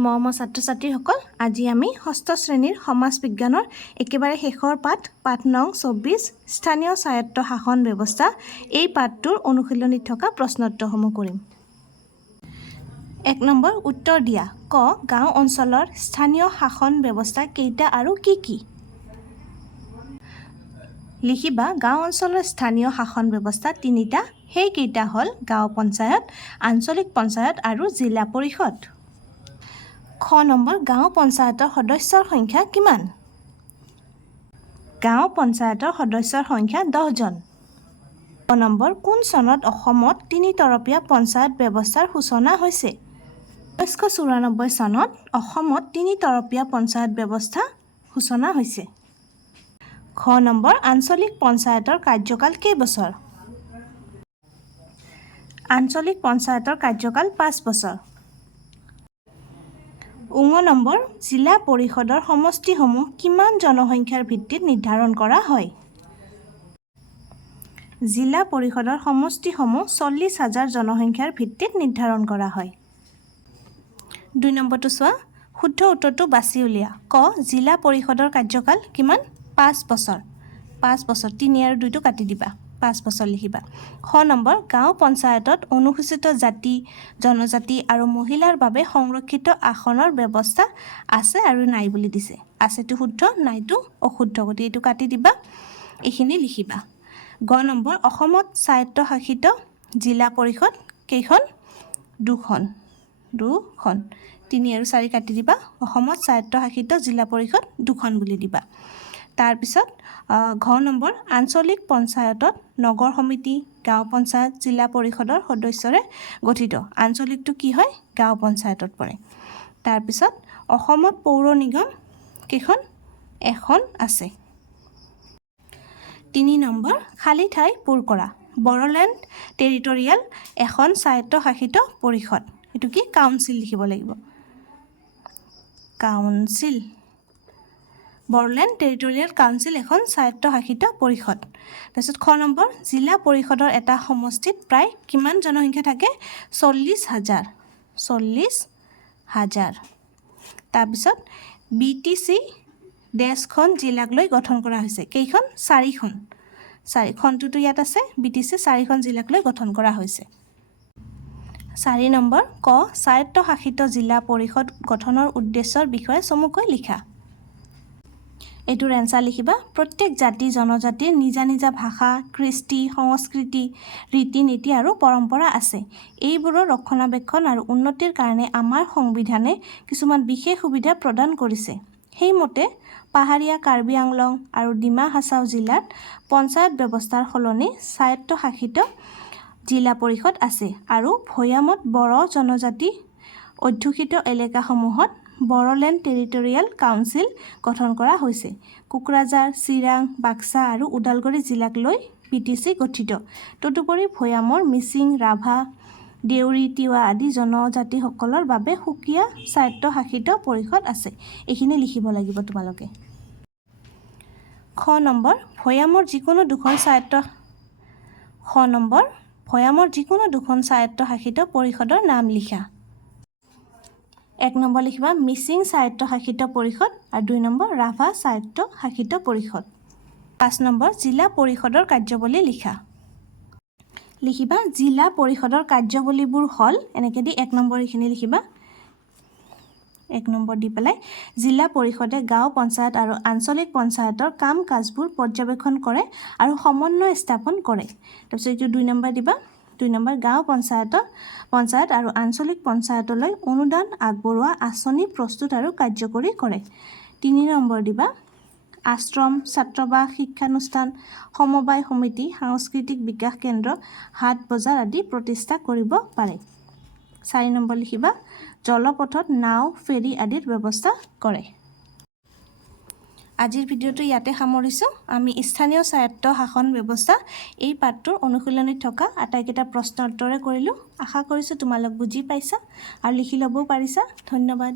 মৰমৰ ছাত্ৰ-ছাত্ৰীসকল, আজি আমি ষষ্ঠ শ্ৰেণীৰ সমাজ বিজ্ঞানৰ একেবাৰে শেষৰ পাঠ নং 24 স্থানীয় স্বায়ত্ত শাসন ব্যৱস্থা এই পাঠটোৰ অনুশীলনীত থকা প্ৰশ্নোত্তৰসমূহ কৰিম। 1 নম্বৰ উত্তৰ দিয়া। ক গাঁও অঞ্চলৰ স্থানীয় শাসন ব্যৱস্থা কেইটা আৰু কি কি? লিখিবা গাঁও অঞ্চলৰ স্থানীয় শাসন ব্যৱস্থা তিনিটা, সেইকেইটা হ'ল গাঁও পঞ্চায়ত, আঞ্চলিক পঞ্চায়ত আৰু জিলা পৰিষদ। খ নম্বৰ গাঁও পঞ্চায়তৰ সদস্যৰ সংখ্যা কিমান? গাঁও পঞ্চায়তৰ সদস্যৰ সংখ্যা 10 জন। ক নম্বৰ কোন চনত অসমত তিনিতৰপীয়া পঞ্চায়ত ব্যৱস্থাৰ সূচনা হৈছে? 1994 চনত অসমত তিনিতৰপীয়া পঞ্চায়ত ব্যৱস্থা সূচনা হৈছে। খ নম্বৰ আঞ্চলিক পঞ্চায়তৰ কাৰ্যকাল কেইবছৰ? আঞ্চলিক পঞ্চায়তৰ কাৰ্যকাল 5 বছৰ। ঙ নম্বৰ জিলা পৰিষদৰ সমষ্টিসমূহ কিমান জনসংখ্যাৰ ভিত্তিত নিৰ্ধাৰণ কৰা হয়? জিলা পৰিষদৰ সমষ্টিসমূহ 40,000 জনসংখ্যাৰ ভিত্তিত নিৰ্ধাৰণ কৰা হয়। 2 নম্বৰটো চোৱা, শুদ্ধ উত্তৰটো বাছি উলিয়া। ক জিলা পৰিষদৰ কাৰ্যকাল কিমান? 5 বছৰ। 5 বছৰ, 3 আৰু 2টো কাটি দিবা, 5 বছৰ লিখিবা। খ নম্বৰ গাঁও পঞ্চায়তত অনুসূচিত জাতি, জনজাতি আৰু মহিলাৰ বাবে সংৰক্ষিত আসনৰ ব্যৱস্থা আছে আৰু নাই বুলি দিছে। আছেটো শুদ্ধ, নাইটো অশুদ্ধ, গতিকে এইটো কাটি দিবা, এইখিনি লিখিবা। গ নম্বৰ অসমত স্বায়ত্তশাসিত জিলা পৰিষদ কেইখন? 2খন। 3 আৰু 4 কাটি দিবা, অসমত স্বায়ত্তশাসিত জিলা পৰিষদ 2খন বুলি দিবা। তাৰপিছত ঘ নম্বৰ আঞ্চলিক পঞ্চায়তত নগৰ সমিতি, গাঁও পঞ্চায়ত, জিলা পৰিষদৰ সদস্যৰে গঠিত। আঞ্চলিকটো কি হয়? গাঁও পঞ্চায়তত পৰে। তাৰপিছত অসমত পৌৰ নিগম কেইখন? 1খন আছে। 3 নম্বৰ খালী ঠাই পূৰ কৰা। বড়োলেণ্ড টেৰিটৰিয়েল এখন স্বায়ত্তশাসিত পৰিষদ। এইটো কি? কাউন্সিল লিখিব লাগিব। কাউন্সিল। বড়োলেণ্ড টেৰিটৰিয়েল কাউন্সিল এখন স্বায়ত্তশাসিত পৰিষদ। তাৰপিছত খ নম্বৰ জিলা পৰিষদৰ এটা সমষ্টিত প্ৰায় কিমান জনসংখ্যা থাকে? 40,000। 40,000। তাৰপিছত BTC ডেছখন জিলাক লৈ গঠন কৰা হৈছে। কেইখন? 4খন। 4খনটোতো ইয়াত আছে, BTC 4খন জিলাক লৈ গঠন কৰা হৈছে। 4 নম্বৰ ক স্বায়ত্তশাসিত জিলা পৰিষদ গঠনৰ উদ্দেশ্যৰ বিষয়ে চমুকৈ লিখা। এইটোৰ এনচাৰ লিখিবা। প্ৰত্যেক জাতি জনজাতিৰ নিজা নিজা ভাষা, কৃষ্টি, সংস্কৃতি, ৰীতি নীতি আৰু পৰম্পৰা আছে। এইবোৰৰ ৰক্ষণাবেক্ষণ আৰু উন্নতিৰ কাৰণে আমাৰ সংবিধানে কিছুমান বিশেষ সুবিধা প্ৰদান কৰিছে। সেইমতে পাহাৰীয়া কাৰ্বি আংলং আৰু ডিমা হাছাও জিলাত পঞ্চায়ত ব্যৱস্থাৰ সলনি স্বায়ত্তশাসিত জিলা পৰিষদ আছে আৰু ভৈয়ামত বড়ো জনজাতি অধ্যুষিত এলেকাসমূহত বড়োলেণ্ড টেৰিটৰিয়েল কাউন্সিল গঠন কৰা হৈছে। কোকৰাঝাৰ, চিৰাং, বাক্সা আৰু ওদালগুৰি জিলাক লৈ BTC গঠিত। তদুপৰি ভৈয়ামৰ মিচিং, ৰাভা, দেউৰী, তিৱা আদি জনজাতিসকলৰ বাবে সুকীয়া স্বায়ত্তশাসিত পৰিষদ আছে। এইখিনি লিখিব লাগিব তোমালোকে। খ নম্বৰ ভৈয়ামৰ যিকোনো দুখন স্বায়ত্তশাসিত পৰিষদৰ নাম লিখা। 1 নম্বৰ লিখিবা মিচিং স্বায়ত্তশাসিত পৰিষদ আৰু 2 নম্বৰ ৰাভা স্বায়ত্তশাসিত পৰিষদ। 5 নম্বৰ জিলা পৰিষদৰ কাৰ্যাৱলী লিখা। লিখিবা জিলা পৰিষদৰ কাৰ্যাৱলীবোৰ হ'ল, এনেকৈ দি 1 নম্বৰ এইখিনি লিখিবা। 1 নম্বৰ দি পেলাই জিলা পৰিষদে গাঁও পঞ্চায়ত আৰু আঞ্চলিক পঞ্চায়তৰ কাম কাজবোৰ পৰ্যবেক্ষণ কৰে আৰু সমন্বয় স্থাপন কৰে। তাৰপিছত এইটো 2 নম্বৰ দিবা। 2 নম্বৰ গাঁও পঞ্চায়ত আৰু আঞ্চলিক পঞ্চায়তলৈ অনুদান আগবঢ়োৱা আঁচনি প্ৰস্তুত আৰু কাৰ্যকৰী কৰে। 3 নম্বৰ দিবা আশ্ৰম, ছাত্ৰাবাস, শিক্ষানুষ্ঠান, সমবায় সমিতি, সাংস্কৃতিক বিকাশ কেন্দ্ৰ, হাট বজাৰ আদি প্ৰতিষ্ঠা কৰিব পাৰে। 4 নম্বৰ লিখিবা জলপথত নাও, ফেৰী আদিৰ ব্যৱস্থা কৰে। আজিৰ ভিডিঅ'টো ইয়াতে সামৰিছোঁ। আমি স্থানীয় স্বায়ত্ত শাসন ব্যৱস্থা এই পাঠটোৰ অনুশীলনীত থকা আটাইকেইটা প্ৰশ্ন উত্তৰে কৰিলোঁ। আশা কৰিছোঁ তোমালোক বুজি পাইছা আৰু লিখি ল'বও পাৰিছা। ধন্যবাদ।